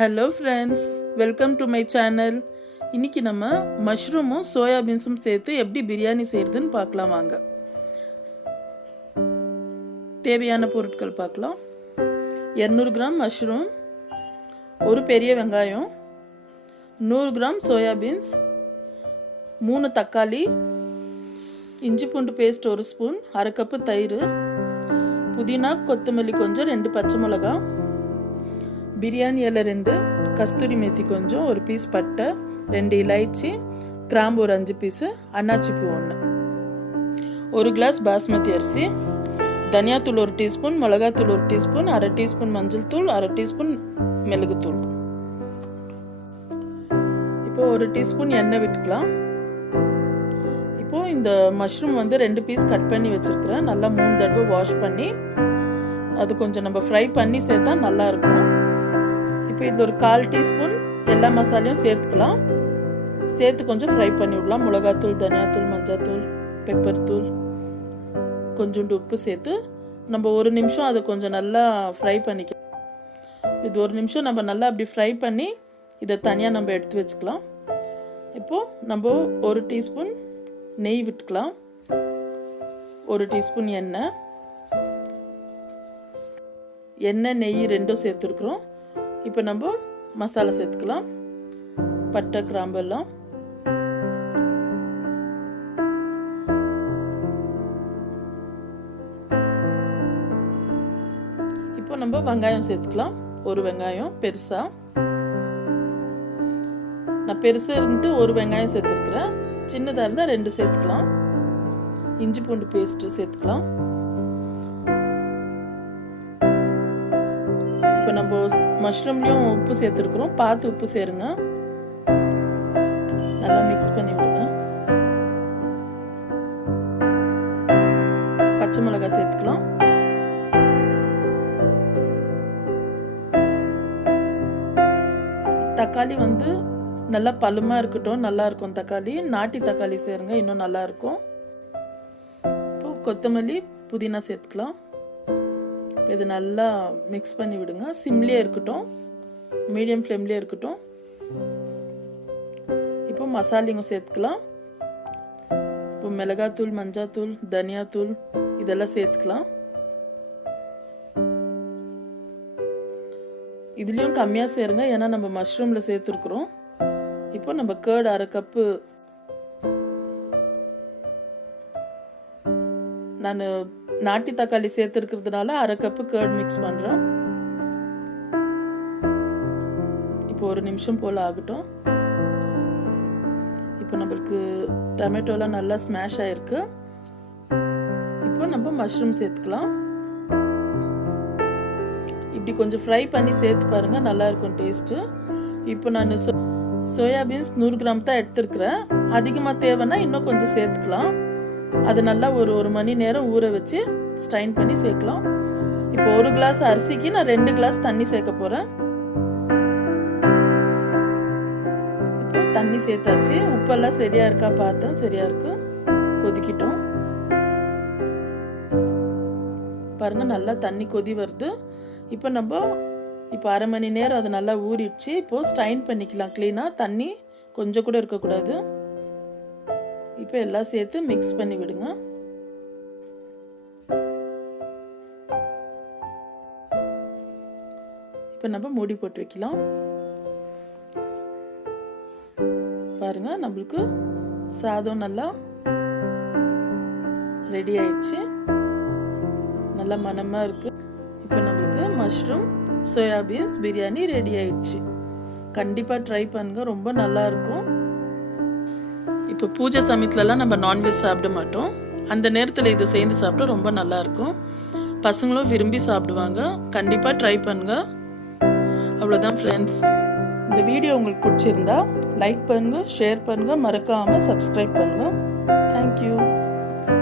Hello friends, welcome to my channel. இன்னைக்கு நம்ம மஷ்ரூமும் soya பீன்ஸும் சேர்த்து எப்படி பிரியாணி செய்யறதுன்னு பார்க்கலாம் வாங்க. தேவையான பொருட்கள் பார்க்கலாம். 200 கிராம் மஷ்ரூம், ஒரு பெரிய வெங்காயம், 100 கிராம் சோயா பீன்ஸ், 3 தக்காளி, இஞ்சி பூண்டு பேஸ்ட் 1 ஸ்பூன், 1/2 கப் தயிர், புதினா கொத்தமல்லி கொஞ்சம், 2 பச்சை மிளகாய், பிரியாணி இலை 2, கஸ்தூரி மேத்தி கொஞ்சம், ஒரு பீஸ் பட்டை, 2 இலைச்சி, கிராம்பு ஒரு 5 பீஸு, அன்னாச்சி பூ 1, ஒரு கிளாஸ் பாஸ்மதி அரிசி, தனியாத்தூள் 1 டீஸ்பூன், மிளகாத்தூள் 1 டீஸ்பூன், 1/2 டீஸ்பூன் மஞ்சள் தூள், 1/2 டீஸ்பூன் மிளகுத்தூள். இப்போ 1 டீஸ்பூன் எண்ணெய் விட்டுக்கலாம். இப்போ இந்த மஷ்ரூம் 2 பீஸ் கட் பண்ணி வச்சிருக்கிறேன். நல்லா 3 தடவை வாஷ் பண்ணி அது கொஞ்சம் நம்ம ஃப்ரை பண்ணி சேர்த்தா நல்லா இருக்கும். இப்போ இது ஒரு 1/4 டீஸ்பூன் எல்லா மசாலையும் சேர்த்துக்கலாம். சேர்த்து கொஞ்சம் ஃப்ரை பண்ணி விடலாம். மிளகாத்தூள், தனியாத்தூள், மஞ்சள் பெப்பர் தூள், கொஞ்சோண்டு உப்பு சேர்த்து நம்ம 1 நிமிஷம் அதை கொஞ்சம் நல்லா ஃப்ரை பண்ணிக்கலாம். இது 1 நிமிஷம் நம்ம நல்லா அப்படி ஃப்ரை பண்ணி இதை தனியாக நம்ம எடுத்து வச்சுக்கலாம். இப்போது நம்ம 1 டீஸ்பூன் நெய் விட்டுக்கலாம். 1 டீஸ்பூன் எண்ணெய் நெய் 2 சேர்த்துருக்குறோம். இப்போ நம்ம மசாலா சேர்த்துக்கலாம். பட்டை கிராம்பு எல்லாம், இப்போ நம்ம வெங்காயம் சேர்த்துக்கலாம். ஒரு வெங்காயம் பெருசா, நான் பெருசா இருந்து ஒரு வெங்காயம் சேர்த்துருக்குறேன். சின்னதாக இருந்தால் 2 சேர்த்துக்கலாம். இஞ்சி பூண்டு பேஸ்ட்டு சேர்த்துக்கலாம். இப்போ நம்ம மஷ்ரூம்லேயும் உப்பு சேர்த்துருக்குறோம். பார்த்து உப்பு சேருங்க. நல்லா மிக்ஸ் பண்ணி விடுங்க. பச்சை மிளகாய் சேர்த்துக்கலாம். தக்காளி நல்லா பழுமா இருக்கட்டும், நல்லா இருக்கும். தக்காளி நாட்டி தக்காளி சேருங்க, இன்னும் நல்லா இருக்கும். இப்போ கொத்தமல்லி புதினா சேர்த்துக்கலாம். இது நல்லா மிக்ஸ் பண்ணி விடுங்க. சிம்லேயே இருக்கட்டும், மீடியம் ஃப்ளேம்லேயே இருக்கட்டும். இப்போ மசாலிங்க சேர்த்துக்கலாம். இப்போ மிளகாத்தூள், மஞ்சாத்தூள், தனியாத்தூள் இதெல்லாம் சேர்த்துக்கலாம். இதுலேயும் கம்மியாக சேருங்க, ஏன்னா நம்ம மஷ்ரூமில் சேர்த்துருக்குறோம். இப்போ நம்ம கர்ட் 1/2 கப்பு, நான் நாட்டி தக்காளி சேர்த்துருக்கிறதுனால 1/2 கப்பு கர்ட் மிக்ஸ் பண்ணுறேன். இப்போ 1 நிமிஷம் போல் ஆகட்டும். இப்போ நம்மளுக்கு டொமேட்டோலாம் நல்லா ஸ்மாஷ் ஆகிருக்கு. இப்போ நம்ம மஷ்ரூம் சேர்த்துக்கலாம். இப்படி கொஞ்சம் ஃப்ரை பண்ணி சேர்த்து பாருங்கள், நல்லாயிருக்கும் டேஸ்ட்டு. இப்போ நான் சோயா பீன்ஸ் 100 கிராம் தான் எடுத்துருக்குறேன். அதிகமாக தேவைன்னா இன்னும் கொஞ்சம் சேர்த்துக்கலாம். அது நல்லா ஒரு மணி நேரம் ஊற வச்சு ஸ்ட்ரைன் பண்ணி சேர்க்கலாம். இப்போ 1 கிளாஸ் அரிசிக்கு நான் 2 கிளாஸ் தண்ணி சேர்க்க போகிறேன். இப்போ தண்ணி சேர்த்தாச்சு. உப்பெல்லாம் சரியா இருக்கா பார்த்தேன், சரியா இருக்கு. கொதிக்கிட்டோம் பாருங்க, நல்லா தண்ணி கொதி வருது. இப்போ நம்ம 1/2 மணி நேரம் அது நல்லா ஊறிடுச்சு. இப்போ ஸ்ட்ரைன் பண்ணிக்கலாம் க்ளீனாக. தண்ணி கொஞ்சம் கூட இருக்கக்கூடாது. இப்போ எல்லாம் சேர்த்து மிக்ஸ் பண்ணி விடுங்க. இப்போ நம்ம மூடி போட்டு வைக்கலாம். பாருங்க, நம்மளுக்கு சாதம் நல்லா ரெடி ஆயிடுச்சு. நல்லா மணமா இருக்கு. இப்போ நம்மளுக்கு mushroom soya beans biryani ready ஆயிடுச்சு. கண்டிப்பாக ட்ரை பண்ணுங்க, ரொம்ப நல்லா இருக்கும். இப்போ பூஜை சமயத்துலலாம் நம்ம நான்வெஜ் சாப்பிட மாட்டோம். அந்த நேரத்தில் இது சேர்ந்து சாப்பிட்டா ரொம்ப நல்லாயிருக்கும். பசங்களும் விரும்பி சாப்பிடுவாங்க. கண்டிப்பாக ட்ரை பண்ணுங்க. அவ்வளோதான் ஃப்ரெண்ட்ஸ். இந்த வீடியோ உங்களுக்கு பிடிச்சிருந்தா லைக் பண்ணுங்கள், ஷேர் பண்ணுங்கள், மறக்காமல் சப்ஸ்கிரைப் பண்ணுங்கள். தேங்க்யூ.